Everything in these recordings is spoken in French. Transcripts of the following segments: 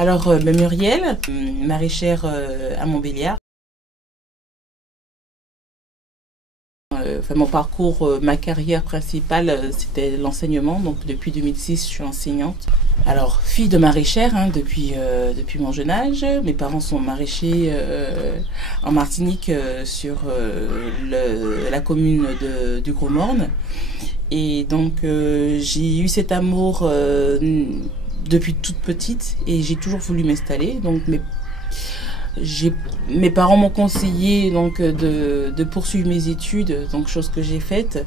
Alors, Muriel, maraîchère à Montbéliard. Mon parcours, ma carrière principale, c'était l'enseignement. Donc depuis 2006, je suis enseignante. Alors, fille de maraîchère depuis mon jeune âge. Mes parents sont maraîchers en Martinique sur la commune du Gros Morne. Et donc, j'ai eu cet amour depuis toute petite et j'ai toujours voulu m'installer. Donc, mes parents m'ont conseillé donc de poursuivre mes études, donc chose que j'ai faite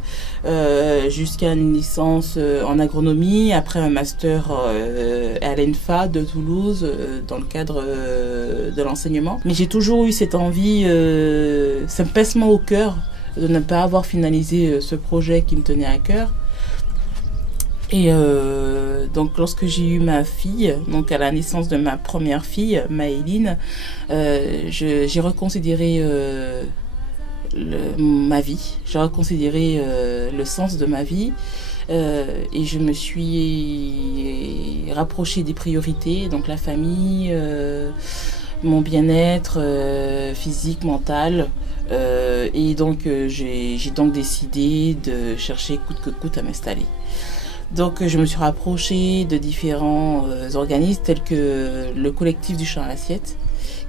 jusqu'à une licence en agronomie, après un master à l'ENFA de Toulouse dans le cadre de l'enseignement. Mais j'ai toujours eu cette envie, ce pincement au cœur de ne pas avoir finalisé ce projet qui me tenait à cœur. Et donc lorsque j'ai eu ma fille, donc à la naissance de ma première fille, Maëline, j'ai reconsidéré ma vie, j'ai reconsidéré le sens de ma vie et je me suis rapprochée des priorités, donc la famille, mon bien-être physique, mental. Et donc j'ai donc décidé de chercher coûte que coûte à m'installer. Donc je me suis rapprochée de différents organismes tels que le collectif du champ à l'assiette,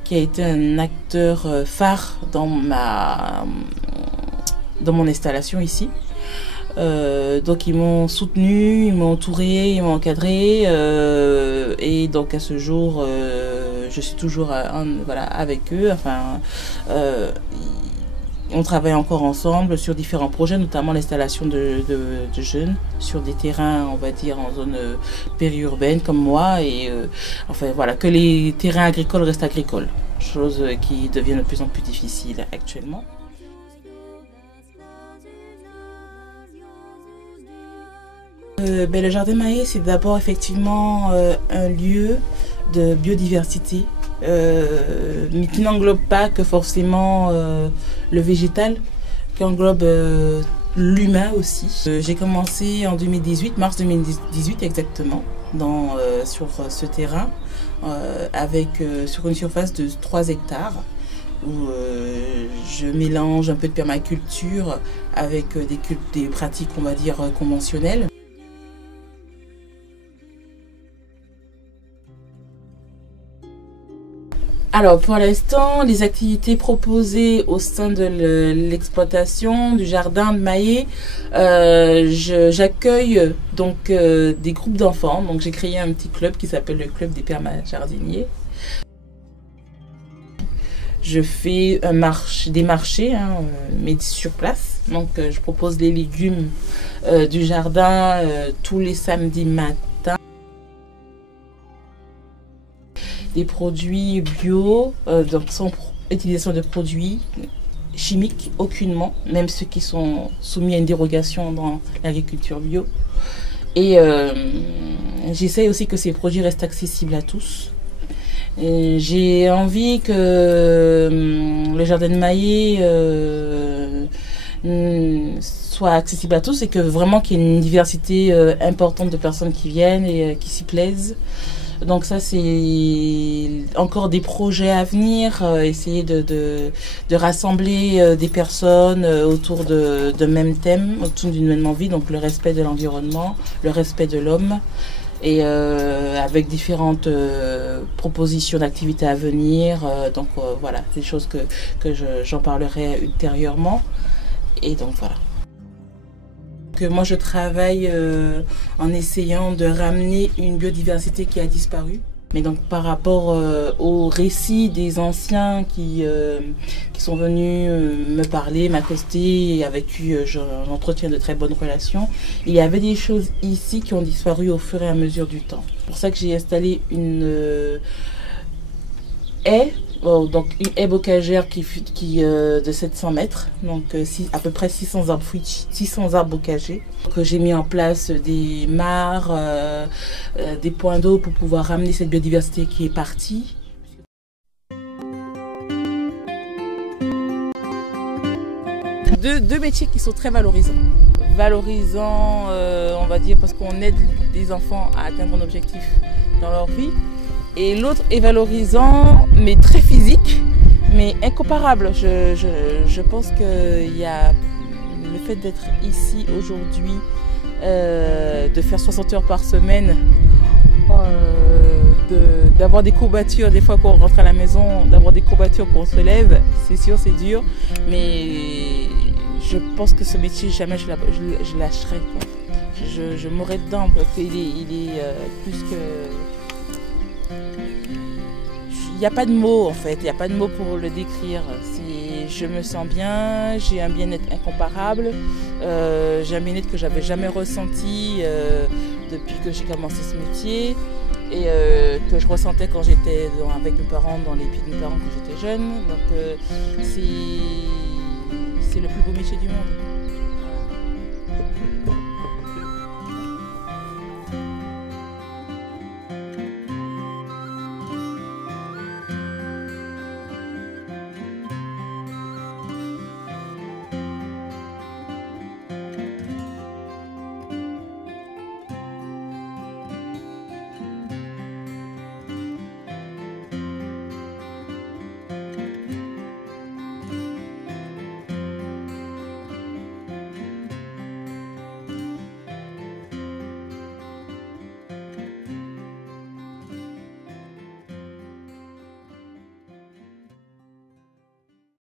qui a été un acteur phare dans mon installation ici. Donc ils m'ont soutenue, ils m'ont entourée, ils m'ont encadrée et donc à ce jour je suis toujours avec eux. On travaille encore ensemble sur différents projets, notamment l'installation de jeunes sur des terrains, on va dire, en zone périurbaine comme moi. Et que les terrains agricoles restent agricoles, chose qui devient de plus en plus difficile actuellement. Le Jardin Mahé, c'est d'abord effectivement un lieu de biodiversité, mais qui n'englobe pas que forcément le végétal, qui englobe l'humain aussi. J'ai commencé en 2018, mars 2018 exactement, sur ce terrain, sur une surface de 3 hectares, où je mélange un peu de permaculture avec des pratiques, on va dire, conventionnelles. Alors pour l'instant, les activités proposées au sein de l'exploitation du jardin de Mahé, j'accueille donc des groupes d'enfants. Donc j'ai créé un petit club qui s'appelle le club des perma-jardiniers. Je fais des marchés, mais sur place. Donc je propose les légumes du jardin tous les samedis matins. Des produits bio, donc sans utilisation de produits chimiques aucunement, même ceux qui sont soumis à une dérogation dans l'agriculture bio. Et j'essaie aussi que ces produits restent accessibles à tous. J'ai envie que le jardin de Mahé soit accessible à tous et que vraiment qu'il y ait une diversité importante de personnes qui viennent et qui s'y plaisent. Donc ça, c'est encore des projets à venir, essayer de rassembler des personnes autour de mêmes thèmes, autour d'une même envie, donc le respect de l'environnement, le respect de l'homme, et avec différentes propositions d'activités à venir. Donc voilà, des choses que j'en parlerai ultérieurement. Et donc voilà. Moi je travaille en essayant de ramener une biodiversité qui a disparu. Mais donc par rapport aux récits des anciens qui sont venus me parler, m'accoster et avec qui j'entretiens de très bonnes relations, il y avait des choses ici qui ont disparu au fur et à mesure du temps. C'est pour ça que j'ai installé une haie. Donc une haie bocagère qui de 700 mètres, donc à peu près 600 arbres bocagers. J'ai mis en place des mares, des points d'eau pour pouvoir ramener cette biodiversité qui est partie. Deux métiers qui sont très valorisants. Valorisants, on va dire, parce qu'on aide les enfants à atteindre un objectif dans leur vie. Et l'autre est valorisant, mais très physique, mais incomparable. Je pense qu'il y a le fait d'être ici aujourd'hui, de faire 60 heures par semaine, d'avoir des courbatures, des fois quand on rentre à la maison, d'avoir des courbatures quand on se lève, c'est sûr, c'est dur, mais je pense que ce métier, jamais je lâcherai, quoi. Je mourrai dedans parce qu'il est plus que... Il n'y a pas de mots en fait, il n'y a pas de mots pour le décrire. Je me sens bien, j'ai un bien-être incomparable, j'ai un bien-être que j'avais jamais ressenti depuis que j'ai commencé ce métier et que je ressentais quand j'étais avec mes parents, dans les pieds de mes parents quand j'étais jeune. Donc c'est le plus beau métier du monde.